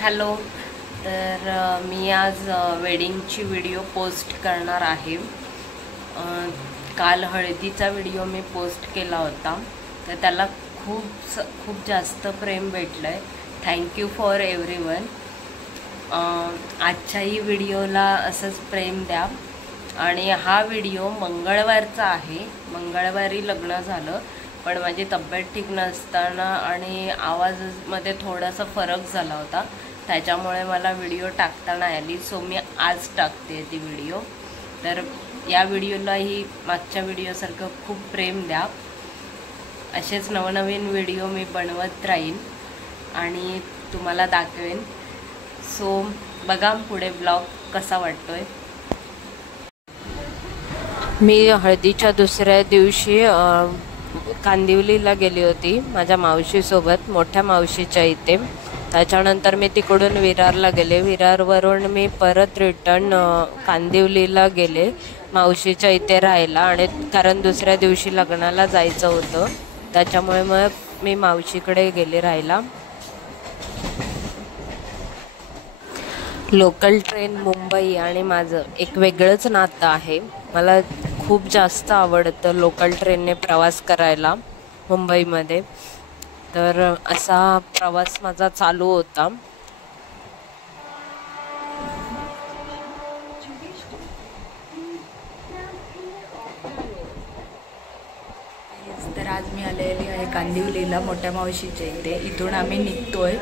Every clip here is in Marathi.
हॅलो. तर मी आज वेडिंगची व्हिडिओ पोस्ट करणार आहे. काल हळदीचा व्हिडिओ मी पोस्ट केला होता, तर त्याला खूप जास्त प्रेम भेटलं आहे. Thank you for everyone. आजच्याही व्हिडिओला असंच प्रेम द्या. आणि हा व्हिडिओ मंगळवारचा आहे. मंगळवारी लग्न झालं, पण माझी तब्येत ठीक नसताना आणि आवाजामध्ये थोडासा फरक झाला होता, त्याच्यामुळे मला व्हिडिओ टाकता नाही आली. सो मी आज टाकते ती व्हिडिओ. तर या व्हिडिओलाही मागच्या व्हिडिओसारखं खूप प्रेम द्या. असेच नवनवीन व्हिडिओ मी बनवत राहीन आणि तुम्हाला दाखवेन. सो बघा पुढे ब्लॉग कसा वाटतोय. मी हळदीच्या दुसऱ्या दिवशी कांदिवलीला गेली होती माझ्या मावशीसोबत, मोठ्या मावशीच्या इथे. त्याच्यानंतर मी तिकडून विरारला गेले. विरारवरून मी परत रिटर्न कांदिवलीला गेले मावशीच्या इथे राहायला. आणि कारण दुसऱ्या दिवशी लग्नाला जायचं होतं, त्याच्यामुळे मग मी मावशीकडे गेले राहायला. लोकल ट्रेन मुंबई आणि माझं एक वेगळंच नातं आहे. मला खूप जास्त आवडतं लोकल ट्रेनने प्रवास करायला मुंबईमध्ये. तर असा प्रवास माझा चालू होता. तर आज मी आलेली आहे कांदिवलीला मोठ्या मावशीच्या इथे. इथून आम्ही निघतोय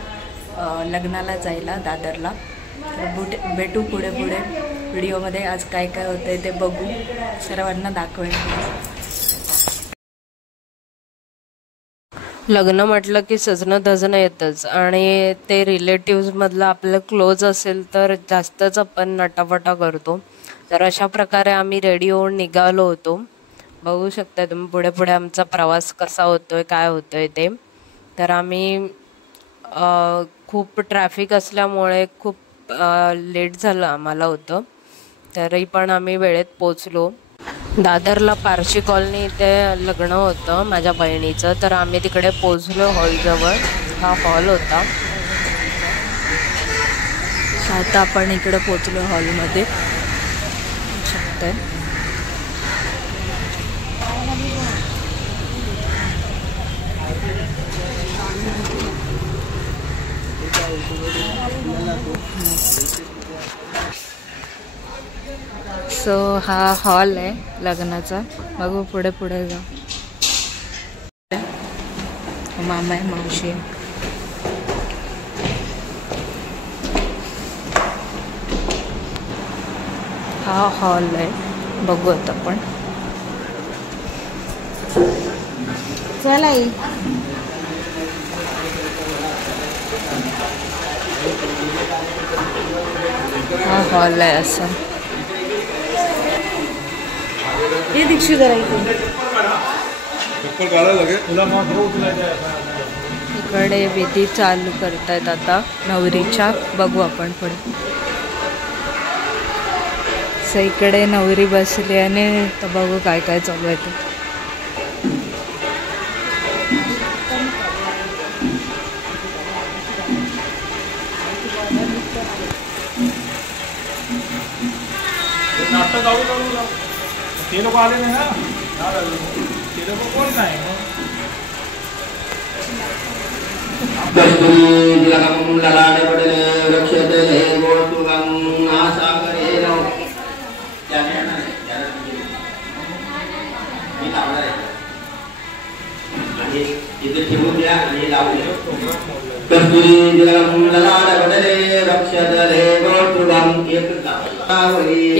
लग्नाला जायला दादरला. भेटू पुढे व्हिडिओमध्ये. आज काय काय होतंय ते बघू, सर्वांना दाखवेन. लग्न म्हटलं की सजणं धजणं येतंच, आणि ते रिलेटिव्हजमधलं आपलं क्लोज असेल तर जास्तच आपण नटाफटा करतो. तर अशा प्रकारे आम्ही रेडी होऊन निघालो होतो. बघू शकता तुम्ही पुढे आमचा प्रवास कसा होतोय, काय होतोय ते. तर आम्ही खूप ट्रॅफिक असल्यामुळे खूप लेट झालं आम्हाला होतं, तरी पण आम्ही वेळेत पोचलो. दादरला पारशी कॉलनी इथे लग्न होतं माझ्या बहिणीचं. तर आम्ही तिकडे पोचलो हॉलजवळ. हा हॉल होता. आता आपण इकडे पोचलो हॉलमध्ये. शकते सो हा हॉल आहे लग्नाचा. बघू पुढे जा. मामा आहे, मावशी आहे. हा हॉल आहे. बघू आता आपण. चला हा हॉल आहे असा. हे दीक्षित इकडे विधी चालू करतायत आता नवरीच्या. बघू आपण पुढे. सो इकडे नवरी बसली आणि तर बघू काय काय चालू आहे ते. ते लोक आले नाही ना, ते लोक कोण नाही.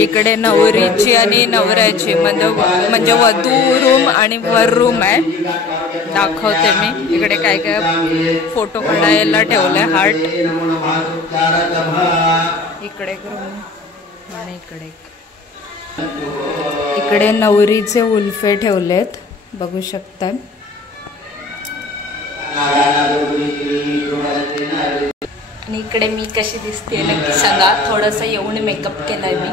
इकडे नवरीची आणि नवऱ्याची म्हणजे वधू रूम आणि वर रूम आहे. दाखवते मी. इकडे काय काय फोटो काढायला ठेवलंय. हार्ट इकडे एक रूम आणि इकडे नवरीचे उल्फे ठेवलेत, बघू शकता. आणि इकडे मी कशी दिसते नक्की सांगा. थोडंसं येऊन मेकअप केलाय मी.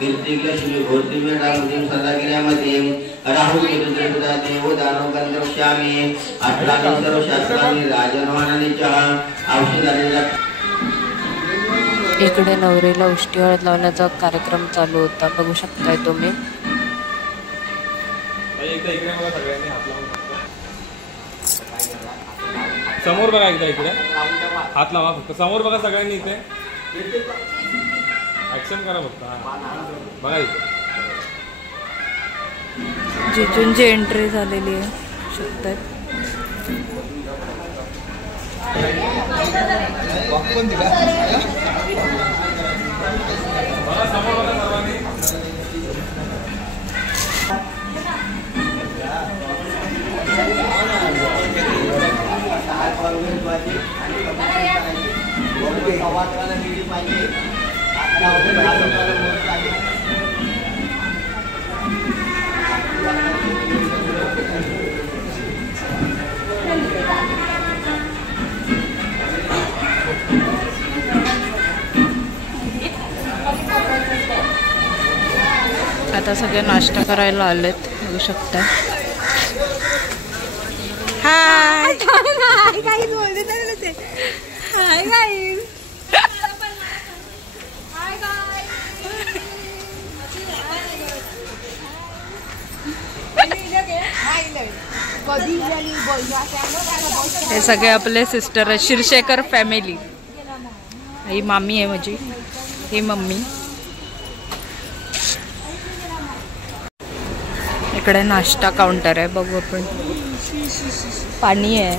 कीर्तिलक्ष्मी घोरदिव्यडामुदीं सदागिऱ्यामध्ये राहुल केतुद्रविदा देव दानव गंधर्वश्यामी अठराणी सर्व शास्त्रांनी राजनवानाने चहा औषधाने. इकडे नवरीला उष्टी हळद लावण्याचा कार्यक्रम चालू होता, बघू शकताय तुम्ही. समोर बघा एकदा, इकडे हात लावा फक्त, समोर बघा सगळ्यांनी. इथे ऍक्शन करा फक्त. बघा इथे जिजूंची एंट्री झालेली आहे, शकतात. समोर बघा सर्वांनी. आता सगळे नाश्ता करायला आलेत, बघू शकता. हाय गाईज बोलते ते. Hi guys. हे सगळे आपले सिस्टर आहेत, शिरशेकर फॅमिली. ही मामी आहे माझी, ही मम्मी. इकडे नाश्ता काउंटर आहे, बघू आपण. पाणी आहे.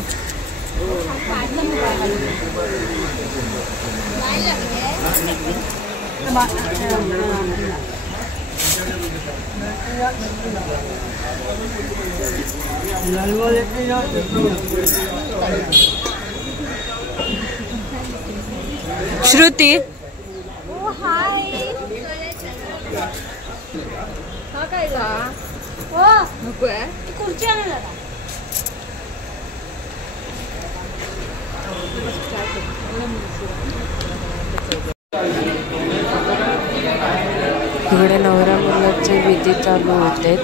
श्रुती खुर्ची आणायला. इकडे नवरा मुलाचे विधी चालू होते.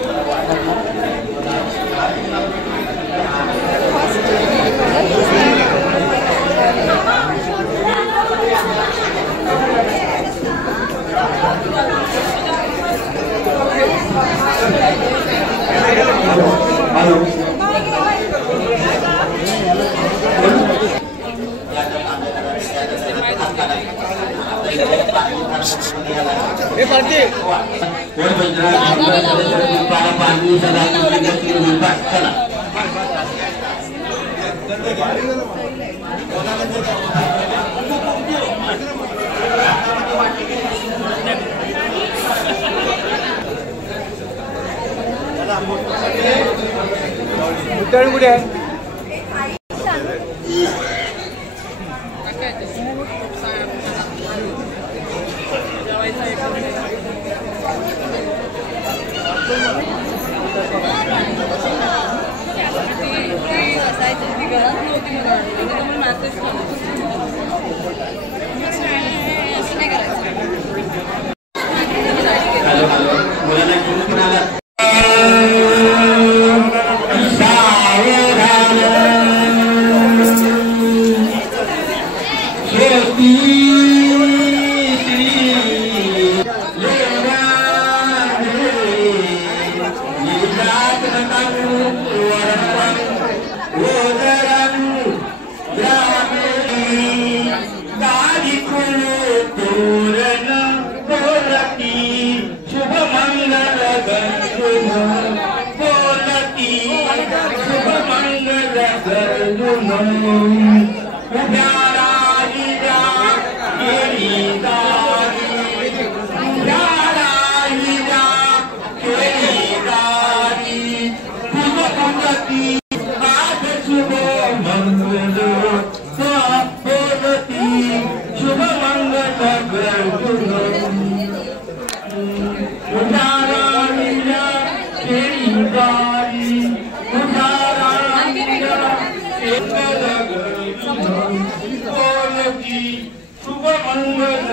कुठे आहे? शुभ मंगल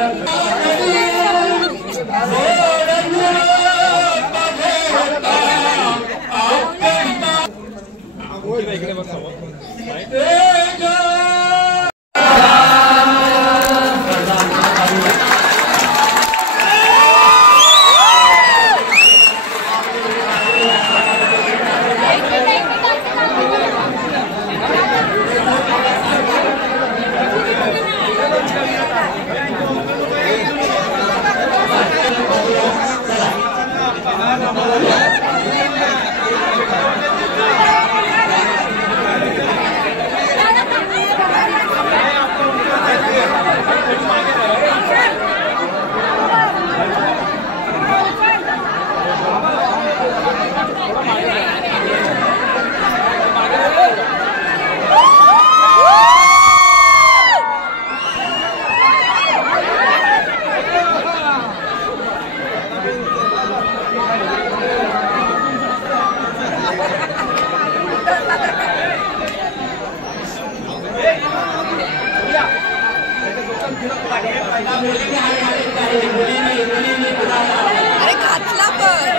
अरे घातला पण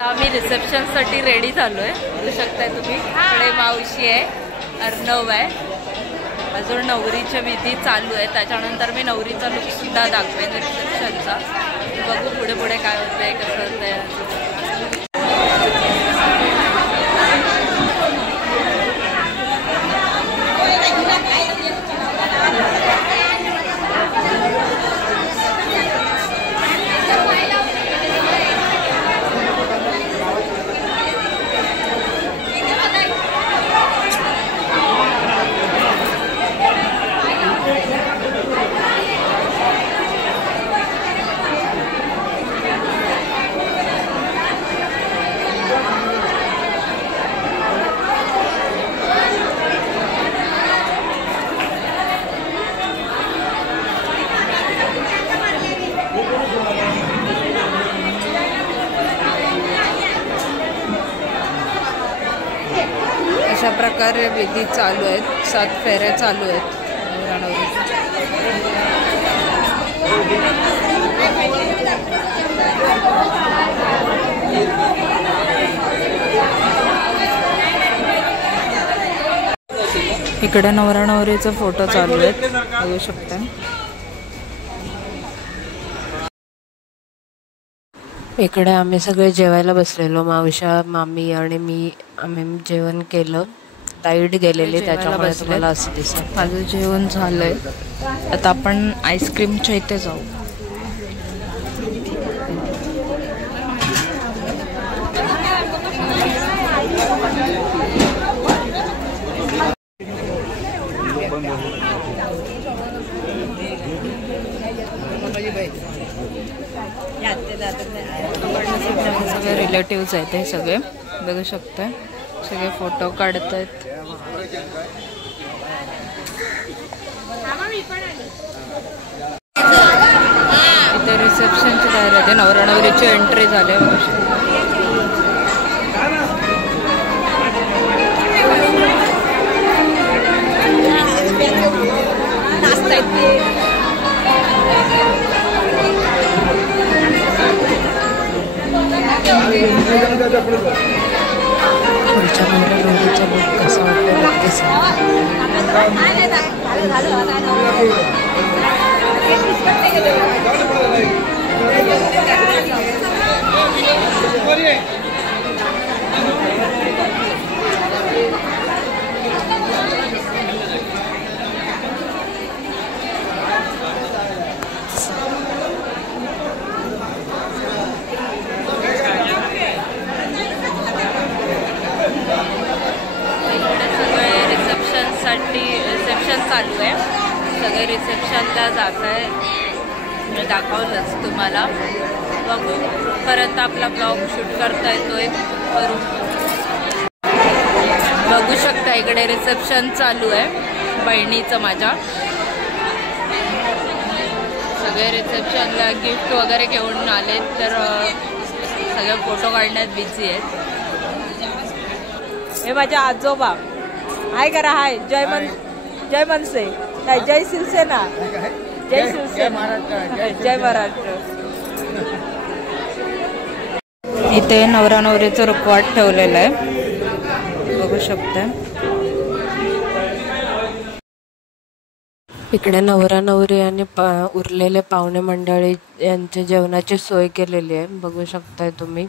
आम्ही रिसेप्शनसाठी रेडी झालो आहे. बघू शकताय तुम्ही. इकडे मावशी आहे, अर्णव आहे, अजून नवरीच्या विधी चालू आहे. त्याच्यानंतर मी नवरीचा लुक सुद्धा दाखवेन रिसेप्शनचा. बघू पुढे पुढे काय होतंय, कसं होतंय. अशा प्रकारे विधी चालू आहेत. 7 फेऱ्या चालू आहेत. इकडे नवरा नवरीचे फोटो चालू आहेत, बघू शकता. इकडे आम्ही सगळे जेवायला बसलेलो. मावशा, मामी आणि मी. आम्ही जेवण केलं. लाईट गेलेली त्याच्यामुळे तुम्हाला असं दिसत. माझं जेवण झालंय. आता आपण आईस्क्रीमच्या इथे जाऊ. सगळे रिलेटिव्स आहेत हे सगळे, बघू शकता. सगळे फोटो काढत आहेत. इथे रिसेप्शनची तयारी आहे. नवरा नवरीची एंट्री झाली आहे, बघू शकता. पुढच्या नवरा नवरीचा लुक कसा वाटतो नक्की सांगा. रिसेप्शन चालू आहे. सगळे रिसेप्शनला जात आहे. मी दाखवलंच तुम्हाला. बघू परत आपला ब्लॉग शूट करता येतोय करून. बघू शकता इकडे रिसेप्शन चालू आहे बहिणीचं माझ्या. सगळे रिसेप्शनला गिफ्ट वगैरे घेऊन आलेत, तर सगळे फोटो काढण्यात बिझी आहेत. हे माझ्या आजोबा. हाय करा. हाय. जय मनसे. नाही, जय शिवसेना. जय शिवसेना, जय महाराष्ट्र. इथे नवरा नवरीचं रुखवाट ठेवलेलं आहे, बघू शकता. इकडे नवरा नवरी आणि उरलेले पाहुणे मंडळी यांच्या जेवणाची सोय केलेली आहे, बघू शकताय तुम्ही.